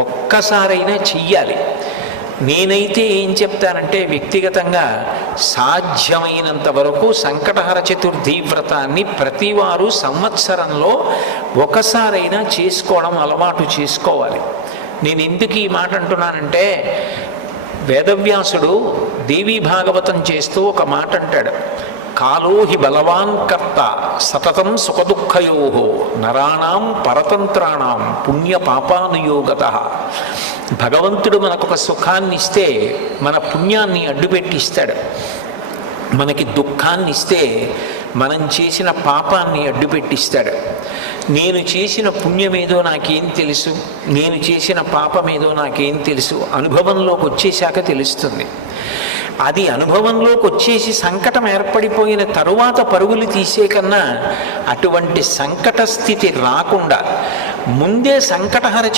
ఒక్కసారైనా చెయ్యాలి. నేనైతే ఏం చెప్తానంటే వ్యక్తిగతంగా సాధ్యమైనంత వరకు సంకటహర చతుర్థి వ్రతాన్ని ప్రతివారు సంవత్సరంలో ఒకసారైనా చేసుకోవడం అలవాటు చేసుకోవాలి. నేను ఎందుకు ఈ మాట అంటున్నానంటే వేదవ్యాసుడు దేవీ భాగవతం చేస్తూ ఒక మాట అంటాడు, కాలో హి బలవాన్ కర్త సతతం సుఖదుఃఖయో నరాణం పరతంత్రాణం పుణ్య పాపానుయోగత. భగవంతుడు మనకొక సుఖాన్ని ఇస్తే మన పుణ్యాన్ని అడ్డుపెట్టిస్తాడు, మనకి దుఃఖాన్ని ఇస్తే మనం చేసిన పాపాన్ని అడ్డుపెట్టిస్తాడు. నేను చేసిన పుణ్యమేదో నాకేం తెలుసు, నేను చేసిన పాపమేదో నాకేం తెలుసు, అనుభవంలోకి వచ్చేశాక తెలుస్తుంది. అది అనుభవంలోకి వచ్చేసి సంకటం ఏర్పడిపోయిన తరువాత పరుగులు తీసే కన్నా అటువంటి సంకట స్థితి రాకుండా ముందే సంకటహర